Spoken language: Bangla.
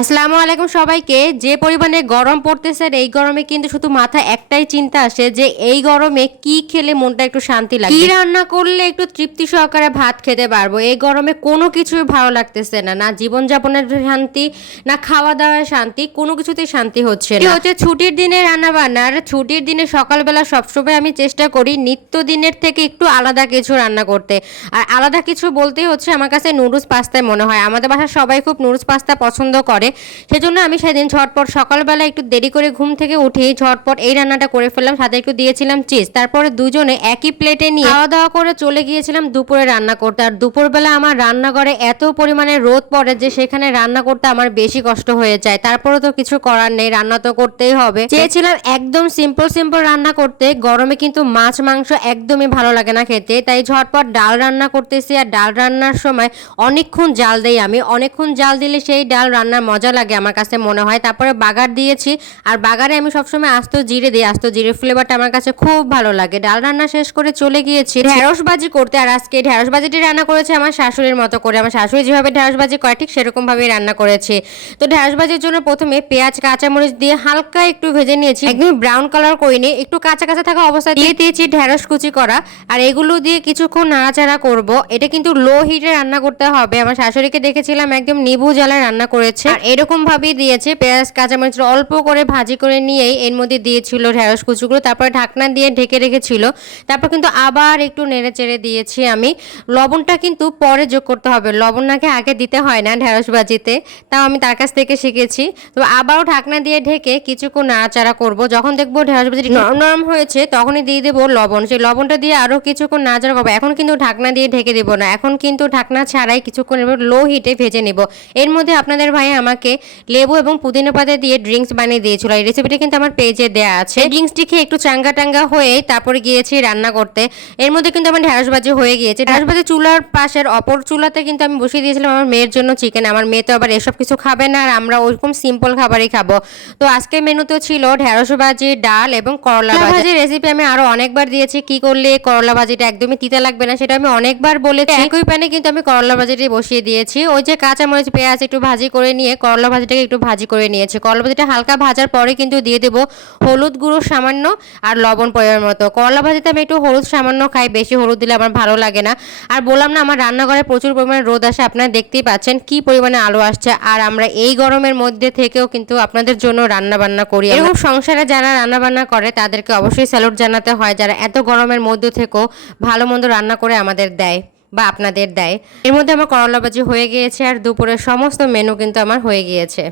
আসসালামু আলাইকুম সবাইকে। যে পরিমাণে গরম পড়তেছে আর এই গরমে কিন্তু শুধু মাথায় একটাই চিন্তা আসে যে এই গরমে কি খেলে মনটা একটু শান্তি লাগবে, কি রান্না করলে একটু তৃপ্তি সহকারে ভাত খেতে পারবো। এই গরমে কোনো কিছুই ভালো লাগতেছে না, না জীবনযাপনের শান্তি, না খাওয়া দাওয়ার শান্তি, কোনো কিছুতেই শান্তি হচ্ছে না। হচ্ছে ছুটির দিনে রান্না বান্নার, ছুটির দিনে সকালবেলা সবসময় আমি চেষ্টা করি নিত্য দিনের থেকে একটু আলাদা কিছু রান্না করতে। আর আলাদা কিছু বলতে হচ্ছে আমার কাছে নুডলস পাস্তায় মনে হয়। আমাদের বাসার সবাই খুব নুডলস পাস্তা পছন্দ করে, সেজন্য আমি সেদিন ঝটপট সকালবেলা একটু দেরি করে ঘুম থেকে উঠেই ঝটপট এই রান্নাটা করে ফেললাম। সাথে একটু দিয়েছিলাম চিজ, তারপরে দুজনে একই প্লেটে নিয়ে খাওয়া দাওয়া করে চলে গিয়েছিলাম দুপুরে রান্না করতে। আর দুপুরবেলা আমার রান্নাঘরে এত পরিমাণে রোদ পড়ে যে সেখানে রান্না করতে আমার বেশি কষ্ট হয়ে যায়। তারপরে তো কিছু করার নেই, রান্না তো করতেই হবে। চেয়েছিলাম একদম সিম্পল সিম্পল রান্না করতে, গরমে কিন্তু মাছ মাংস একদমই ভালো লাগে না খেতে, তাই ঝটপট ডাল রান্না করতেছি। আর ডাল রান্নার সময় অনেকক্ষণ জাল দেই আমি, অনেকক্ষণ জাল দিলে সেই ডাল রান্নার মজা লাগে আমার কাছে মনে হয়। তারপরে বাগার দিয়েছি, আর বাগারে আমি সবসময় আস্ত জিরে দিই, আস্ত জিরে ফ্লেভারটা আমার কাছে খুব ভালো লাগে। ডাল রান্না শেষ করে চলে গিয়েছি ঢেঁড়স ভাজি করতে। আর আজকে ঢেঁড়স ভাজিটি রান্না করেছে আমার শাশুড়ির মতো করে, আমার শাশুড়ি যেভাবে ঢেঁড়স ভাজি করে ঠিক সেরকম ভাবেই রান্না করেছে। তো ঢেঁড়স ভাজির জন্য প্রথমে পেঁয়াজ কাঁচামরিচ দিয়ে হালকা একটু ভেজে নিয়েছি, একদম ব্রাউন কালার করিনি, একটু কাঁচা কাঁচা থাকা অবস্থায় দিয়ে দিয়েছি ঢেঁড়স কুচি করা। আর এগুলো দিয়ে কিছুক্ষণ নাড়াচাড়া করব। এটা কিন্তু লো হিটে রান্না করতে হবে। আমার শাশুড়িকে দেখেছিলাম একদম নিভু জ্বালায় রান্না করেছে, আর এরকম ভাবেই দিয়েছে। পেঁয়াজ কাঁচামরিচ অল্প করে ভাজি করে নিয়েই এর মধ্যে দিয়েছিল ঢেঁড়স কুচিগুলো, তারপরে ঢাকনা দিয়ে ঢেকে রেখেছিল। তারপর কিন্তু আবার একটু নেড়ে চেড়ে দিয়েছি আমি। লবণটা কিন্তু পরে যোগ করতে হবে, লবণ নাকি আগে দিতে হয় না ঢেঁড়স ভাজিতে, তাও আমি তার কাছ থেকে শিখেছি। তো আবারও ঢাকনা দিয়ে ঢেকে কিছুক্ষণ নাড়াচাড়া করব। যখন দেখবো ঢেঁড়স ভাজি নরম নরম হয়েছে তখনই দিয়ে দেবো লবণ। সেই লবণটা দিয়ে আরও কিছুক্ষণ নাড়াচাড়া করবো। এখন কিন্তু ঢাকনা দিয়ে ঢেকে দেবো না, এখন কিন্তু ঢাকনা ছাড়াই কিছুক্ষণ লো হিটে ভেজে নেব। এর মধ্যে আপনাদের ভাই আমাকে লেবু এবং পুদিনা পাতা দিয়ে ড্রিঙ্কস বানিয়ে দিয়েছিল। এই রেসিপিটি কিন্তু আমার পেজে দেওয়া আছে। ড্রিঙ্কসটি খেয়ে একটু চাঙ্গা টাঙ্গা হয়ে তারপরে গিয়েছি রান্না করতে। এর মধ্যে কিন্তু আমার ঢেঁড়স ভাজি হয়ে গিয়েছে। ঢেঁড়স ভাজি চুলার পাশের অপর চুলাতে কিন্তু আমি বসিয়ে দিয়েছিলাম আমার মেয়ের জন্য চিকেন। আমার মেয়ে তো আবার এসব কিছু খাবে না, আর আমরা ওইরকম সিম্পল খাবারই খাবো। তো আজকে মেনুতে ছিল ঢেঁড়স ভাজি, ডাল এবং করলা ভাজি। রেসিপি আমি আরো অনেকবার দিয়েছি, কি করলে করলা ভাজিটা একদমই তিতা লাগবে না সেটা আমি অনেকবার বলেছি। একই প্যানে কিন্তু আমি করলা ভাজিটি বসিয়ে দিয়েছি। ওই যে কাঁচামরিচ পেঁয়াজ একটু ভাজি করে নিয়ে করলা ভাজিটাকে একটু ভাজি করে নিয়েছি। করলা ভাজিটা হালকা ভাজার পরে কিন্তু দিয়ে দেবো হলুদ গুঁড়ো সামান্য আর লবণ পরিমাণ মতো। করলা ভাজিতে আমি একটু হলুদ সামান্য খাই, বেশি হলুদ দিলে আমার ভালো লাগে না। আর বললাম না আমার রান্নাঘরে প্রচুর পরিমাণে রোদ আসে, আপনারা দেখতেই পাচ্ছেন কি পরিমাণে আলো আসছে। আর আমরা এই গরমের মধ্যে থেকেও কিন্তু আপনাদের জন্য রান্না বান্না করি। এরকম সংসারে যারা রান্না বান্না করে তাদেরকে অবশ্যই স্যালুট জানাতে হয়, যারা এত গরমের মধ্যে থেকেও ভালো মন্দ রান্না করে আমাদের দেয় বা আপনাদের দেয়। এর মধ্যে আমার করলা ভাজি হয়ে গিয়েছে আর দুপুরের সমস্ত মেনু কিন্তু আমার হয়ে গিয়েছে।